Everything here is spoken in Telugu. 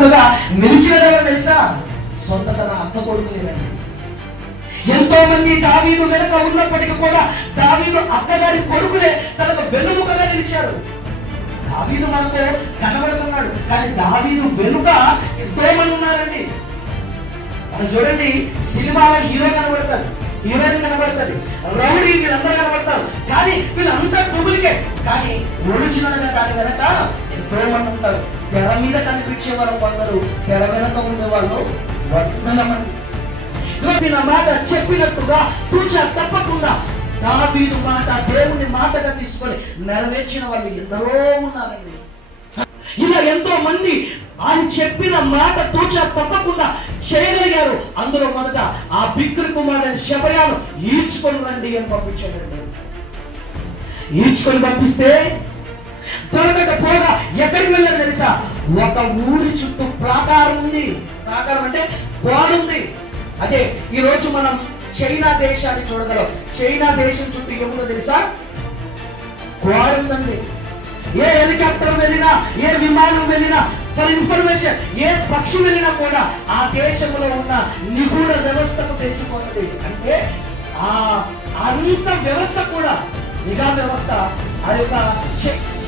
వెన్నుముకగా నిలిచినదెవరో తెలుసా? సొంత తన అక్క కొడుకులేనండి. ఎంతో మంది దావీదు వెనుక ఉన్నప్పటికీ కూడా దావీదు అక్కగారి కొడుకులే తనకు వెన్నుముకగా నిలిచారు. దావీదు మనకు కనబడుతున్నాడు, కానీ దావీదు వెనుక ఎంతో మంది ఉన్నారండి. మనం చూడండి, సినిమాలో హీరో కనబడతారు, హీరోయిన్ కనబడుతుంది, రౌడీ, వీళ్ళందరూ కనబడతారు. కానీ వీళ్ళంతా డూప్లికేట్. కానీ ఒరిజినల్ గా దాని వెనక ఎంతో మంది ఉంటారు. తెర మీద కనిపించే వాళ్ళు కొందరు, తెర వెనక ఉండే వాళ్ళు వందల మంది. మాట చెప్పినట్టుగా తూచా తప్పకుండా దావీదు మాట దేవుని మాటగా తీసుకొని నెరవేర్చిన వాళ్ళు ఎందరో ఉన్నారండి. ఇలా ఎంతో మంది ఆయన చెప్పిన మాట తూచా తప్పకుండా చేయగలిగారు. అందులో మొదట ఆ బిక్రీ కుమారుడైన షెబయాను ఈడ్చుకొని రండి అని పంపించాడండి. ఈడ్చుకొని పంపిస్తే దొరకకపోగా ఎక్కడికి వెళ్ళాడు తెలుసా? ఒక ఊరి చుట్టూ ప్రాకారం ఉంది. ప్రాకారం అంటే గోడ ఉంది. అదే ఈ రోజు మనం చైనా దేశాన్ని చూడగలం. చైనా దేశం చుట్టూ ఏముందో తెలుసా? గోడ ఉందండి. ఏ హెలికాప్టర్ వెళ్ళినా, ఏ విమానం వెళ్ళినా, ఫర్ ఇన్ఫర్మేషన్ ఏ పక్షి వెళ్ళినా కూడా ఆ దేశంలో ఉన్న నిగూఢ వ్యవస్థకు తెలిసిపోతుంది. అంటే ఆ అంత వ్యవస్థ కూడా, నిఘా వ్యవస్థ ఆ యొక్క